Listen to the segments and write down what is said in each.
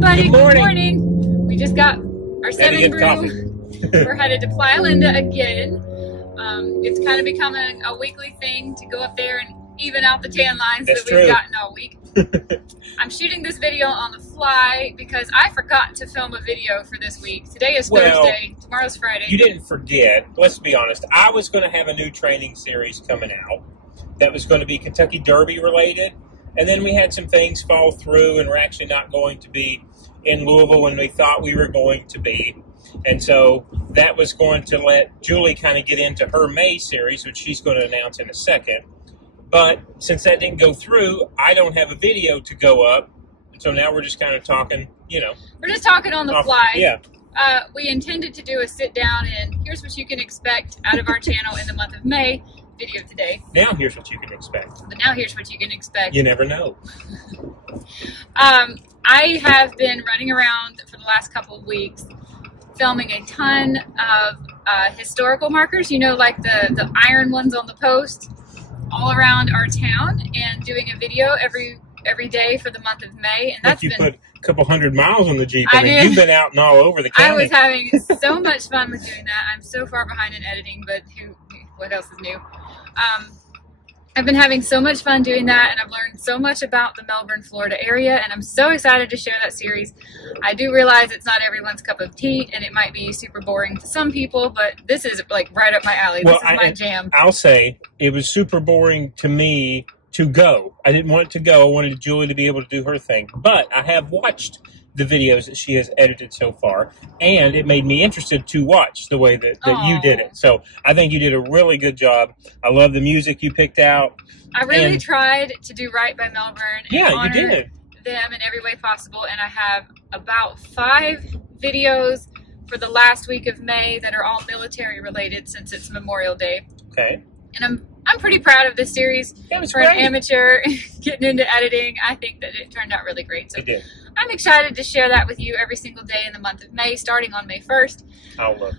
buddy. Good morning. Good morning. We just got our 7 brew. We're headed to Playalinda again. It's kind of becoming a weekly thing to go up there and even out the tan lines that we've gotten all week. I'm shooting this video on the fly because I forgot to film a video for this week. Today is Thursday. Tomorrow's Friday. You didn't forget. Let's be honest. I was going to have a new training series coming out that was going to be Kentucky Derby related. And then we had some things fall through, and we're actually not going to be in Louisville when we thought we were going to be. And so that was going to let Julie kind of get into her May series, which she's going to announce in a second. But since that didn't go through, I don't have a video to go up. So now we're just kind of talking, you know. We're just talking on the fly. Yeah. We intended to do a sit down and here's what you can expect out of our channel in the month of May video today. Now here's what you can expect. But now here's what you can expect. You never know. I have been running around for the last couple of weeks filming a ton of historical markers, you know, like the iron ones on the post all around our town, and doing a video every day for the month of May. And that's you put a couple 100 miles on the Jeep. I mean, you've been out and all over the county. I was having so much fun with doing that. I'm so far behind in editing, but what else is new? I've been having so much fun doing that, and I've learned so much about the Melbourne, Florida area, and I'm so excited to share that series. I do realize it's not everyone's cup of tea, and it might be super boring to some people, but this is like right up my alley. This is my jam. I'll say it was super boring to me to go. I didn't want it to go. I wanted Julie to be able to do her thing, but I have watched the videos that she has edited so far, and it made me interested to watch the way that you did it. So I think you did a really good job. I love the music you picked out. I really tried to do right by Melbourne and honor you did. them in every way possible, and I have about 5 videos for the last week of May that are all military related since it's Memorial Day. Okay. And I'm pretty proud of this series. For an amateur getting into editing. I think that it turned out really great. So it did. I'm excited to share that with you every single day in the month of May, starting on May 1st. I'll look.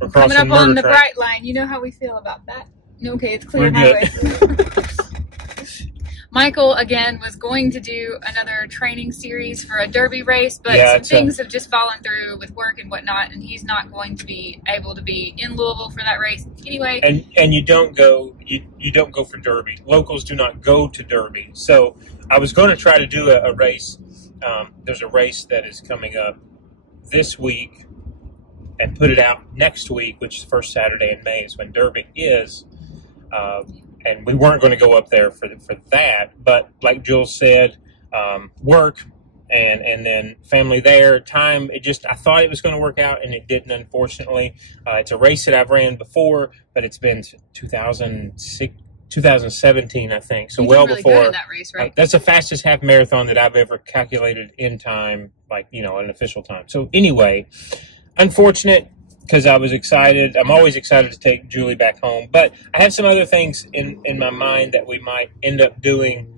We're coming up on the bright line. You know how we feel about that. Okay, it's clear my way. Michael, again, was going to do another training series for a derby race, but some things have just fallen through with work and whatnot, and he's not going to be able to be in Louisville for that race anyway. And you don't go you don't go for derby. Locals do not go to derby. So I was going to try to do a race. There's a race that is coming up this week and put it out next week, which is the first Saturday in May is when derby is. And we weren't going to go up there for that, but like Jules said, work and then family there, time, I thought it was going to work out, and it didn't, unfortunately. It's a race that I've ran before, but it's been 2017, I think, so well really before. Good in that race, right? That's the fastest half marathon that I've ever calculated in time, like, you know, an official time. So anyway, unfortunate, because I was excited. I'm always excited to take Julie back home. But I have some other things in my mind that we might end up doing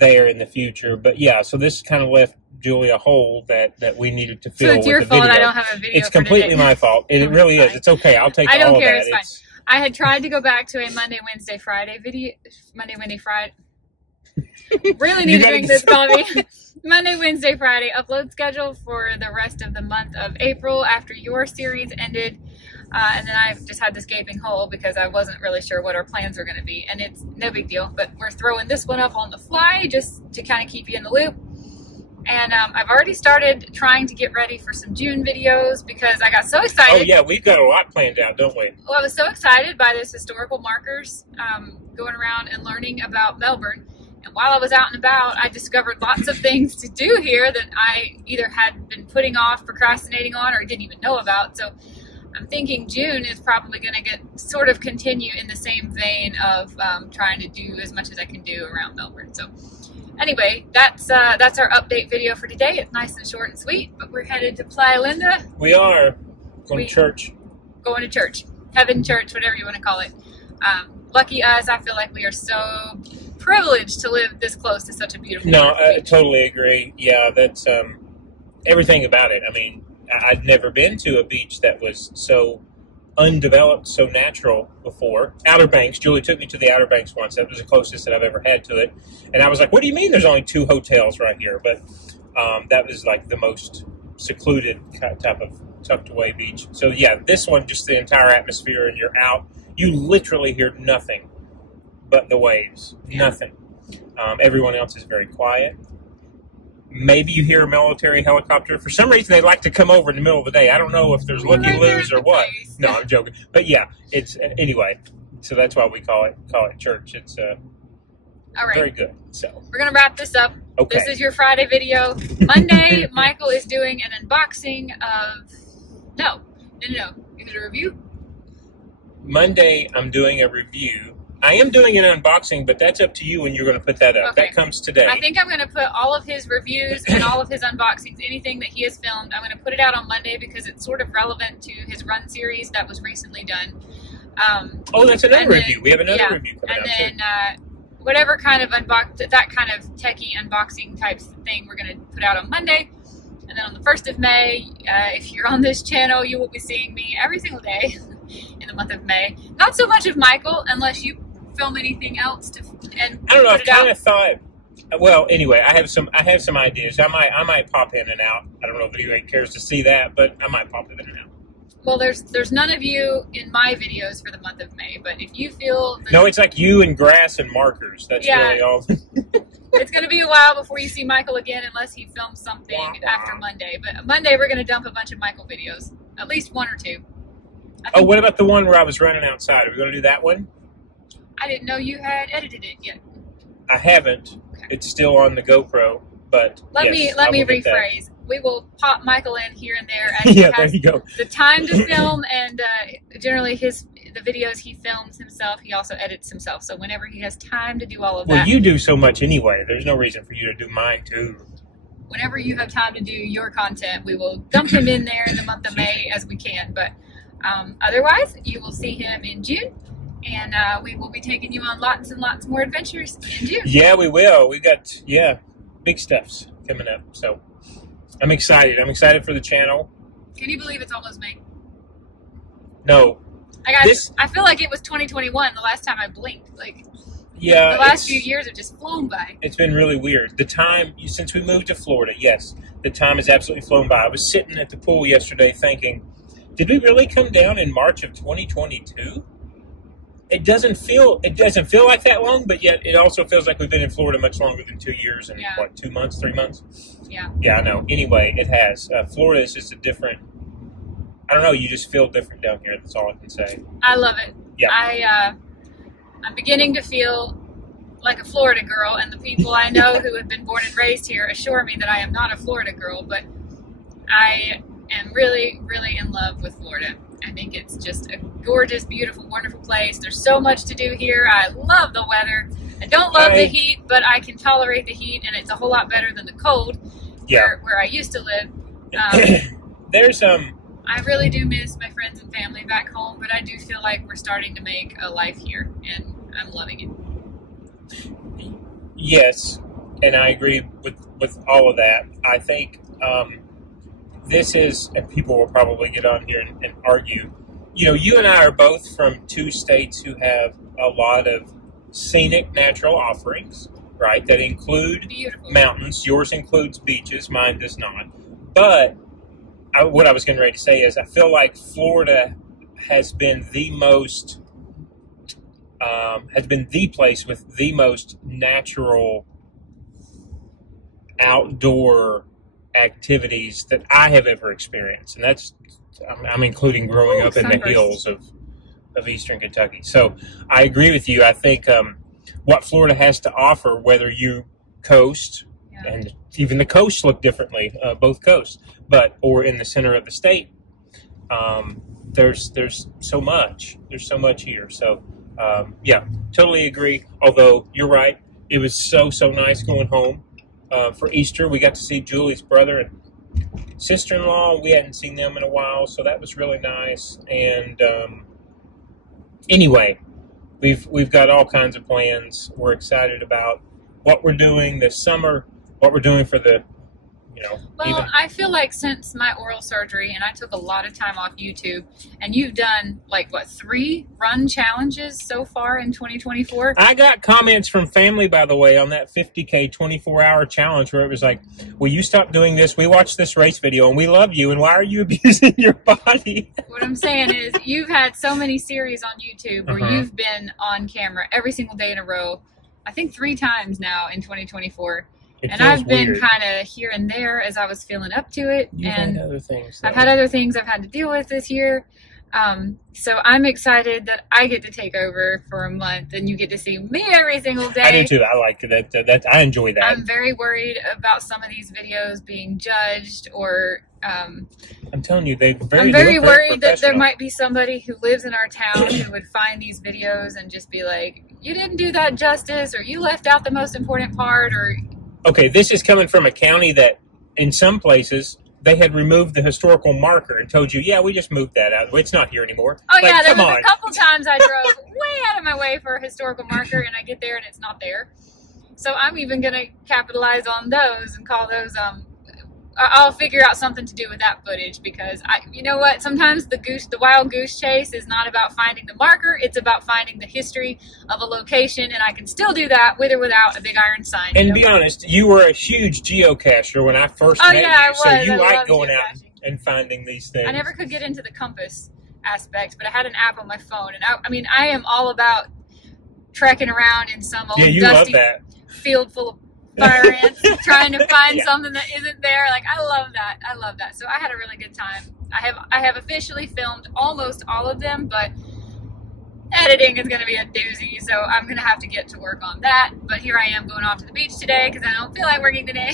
there in the future. But, yeah, so this kind of left Julie a hole that we needed to fill with the video. So it's your fault I don't have a video It's completely my fault. It really is. It's okay. I'll take all of that. I don't care. It's fine. I had tried to go back to a Monday, Wednesday, Friday video. Monday, Wednesday, Friday. Really need to drink this coffee. Monday, Wednesday, Friday upload schedule for the rest of the month of April after your series ended. And then I've just had this gaping hole because I wasn't really sure what our plans were going to be. And it's no big deal, but we're throwing this one up on the fly just to kind of keep you in the loop. And I've already started trying to get ready for some June videos because I got so excited. Oh, yeah, we've got a lot planned out, don't we? Well, I was so excited by this historical markers going around and learning about Melbourne. And while I was out and about, I discovered lots of things to do here that I either had been putting off, procrastinating on, or didn't even know about. So I'm thinking June is probably going to sort of continue in the same vein of trying to do as much as I can do around Melbourne. So anyway, that's our update video for today. It's nice and short and sweet, but we're headed to Playalinda. We are going to church. Going to church. Heaven church, whatever you want to call it. Lucky us, I feel like we are so privileged to live this close to such a beautiful beach. I totally agree. Yeah, that's everything about it. I mean, I'd never been to a beach that was so undeveloped, so natural before. Outer Banks. Julie took me to the Outer Banks once. That was the closest that I've ever had to it. And I was like, what do you mean there's only 2 hotels right here? But That was like the most secluded type of tucked away beach. So yeah, this one, just the entire atmosphere, and you're out. You literally hear nothing but the waves. Nothing. Everyone else is very quiet. Maybe you hear a military helicopter. For some reason, they like to come over in the middle of the day. I don't know if there's looky-loos or what. No, I'm joking. But yeah, it's anyway. So that's why we call it church. It's all right. Very good. So we're gonna wrap this up. Okay. This is your Friday video. Monday, Michael is doing an unboxing of no. Is it a review? Monday, I'm doing a review. I am doing an unboxing, but that's up to you when you're going to put that up. Okay. That comes today. I think I'm going to put all of his reviews and all of his unboxings, anything that he has filmed, I'm going to put it out on Monday because it's sort of relevant to his run series that was recently done. That's another review. We have another review coming out. And then whatever kind of that kind of techie unboxing type thing we're going to put out on Monday. And then on the 1st of May, if you're on this channel, you will be seeing me every single day in the month of May. Not so much of Michael, unless you film anything else and I don't know. I've kind of thought. Well, anyway, I have some ideas. I might pop in and out. I don't know if anybody cares to see that, but I might pop in and out. Well, there's none of you in my videos for the month of May, but if you feel no, it's like you and grass and markers. That's really all. It's going to be a while before you see Michael again, unless he films something after Monday. But Monday we're going to dump a bunch of Michael videos, at least one or two. What about the one where I was running outside? Are we going to do that one? I didn't know you had edited it yet. I haven't. Okay. It's still on the GoPro, but let me rephrase. We will pop Michael in here and there as yeah, there you go. The time to film, and generally the videos he films himself, he also edits himself. So whenever he has time to do all of that. Well, you do so much anyway. There's no reason for you to do mine too. Whenever you have time to do your content, we will dump him in there in the month of May as we can. But otherwise, you will see him in June. And we will be taking you on lots and lots more adventures in June. Yeah, we will. We got, big stuffs coming up. So I'm excited. I'm excited for the channel. Can you believe it's almost May? No. I feel like it was 2021 the last time I blinked. The last few years have just flown by. It's been really weird. The time, since we moved to Florida, yes, the time has absolutely flown by. I was sitting at the pool yesterday thinking, did we really come down in March of 2022? It doesn't feel like that long, but yet it also feels like we've been in Florida much longer than 2 years and 2 months, 3 months? Yeah. Yeah, I know. Anyway, it has. Florida is just a different, I don't know, you just feel different down here. That's all I can say. I love it. Yeah. I'm beginning to feel like a Florida girl, and the people I know who have been born and raised here assure me that I am not a Florida girl, but I am really, really in love with Florida. I think it's just a gorgeous, beautiful, wonderful place. There's so much to do here. I love the weather. I don't love the heat, but I can tolerate the heat, and it's a whole lot better than the cold where I used to live. I really do miss my friends and family back home, but I do feel like we're starting to make a life here, and I'm loving it. Yes, and I agree with all of that. I think this is, and people will probably get on here and argue, you and I are both from two states who have a lot of scenic natural offerings, right, that include mountains. Yours includes beaches, mine does not. But what I was getting ready to say is I feel like Florida has been the most, place with the most natural outdoor activities that I have ever experienced, and that's I'm including growing up in the hills of eastern Kentucky. So I agree with you. I think what Florida has to offer, whether you coast, and even the coasts look differently, both coasts, or in the center of the state, there's so much. There's so much here. So totally agree. Although you're right, it was so nice going home. For Easter, we got to see Julie's brother and sister-in-law. We hadn't seen them in a while, so that was really nice. And anyway, we've got all kinds of plans. We're excited about what we're doing this summer, what we're doing for the you know. Well, I feel like since my oral surgery, and I took a lot of time off YouTube, and you've done, like, what, 3 run challenges so far in 2024? I got comments from family, by the way, on that 50K 24-hour challenge where it was like, will you stop doing this? We watched this race video, and we love you, and why are you abusing your body? What I'm saying is you've had so many series on YouTube where you've been on camera every single day in a row, I think 3 times now in 2024. And I've been kind of here and there as I was feeling up to it. You've and had other things. I've had other things I've had to deal with this year. So I'm excited that I get to take over for a month and you get to see me every single day. I do too. I like that. I enjoy that. I'm very worried about some of these videos being judged or... I'm telling you, I'm very worried that there might be somebody who lives in our town who would find these videos and just be like, you didn't do that justice, or you left out the most important part, or... Okay, this is coming from a county that, in some places, they had removed the historical marker and told you, yeah, we just moved that out. It's not here anymore. Oh, like, yeah, there was a couple times I drove way out of my way for a historical marker, and I get there and it's not there. So I'm even going to capitalize on those and call those... I'll figure out something to do with that footage because you know what? Sometimes the wild goose chase is not about finding the marker. It's about finding the history of a location, and I can still do that with or without a big iron sign. And to be honest, you were a huge geocacher when I first met you, so you like going out and finding these things. I never could get into the compass aspect, but I had an app on my phone, and I am all about trekking around in some old dusty field full of fire ants trying to find something that isn't there. Like, I love that. So I had a really good time. I have officially filmed almost all of them, but editing is going to be a doozy, so I'm going to have to get to work on that. But here I am going off to the beach today because I don't feel like working today.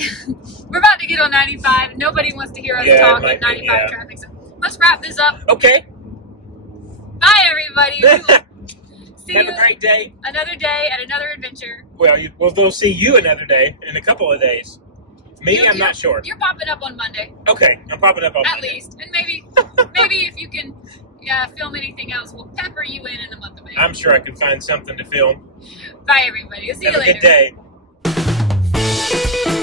We're about to get on 95. Nobody wants to hear us talk in 95 traffic, so let's wrap this up. Okay. Bye, everybody. Have a great day. Another day at another adventure. Well, we'll see you another day in a couple of days. Me, I'm not sure. You're popping up on Monday. Okay, I'm popping up on Monday. At least. And maybe if you can film anything else, we'll pepper you in the month of May. I'm sure I can find something to film. Bye, everybody. See you later. Have a good day.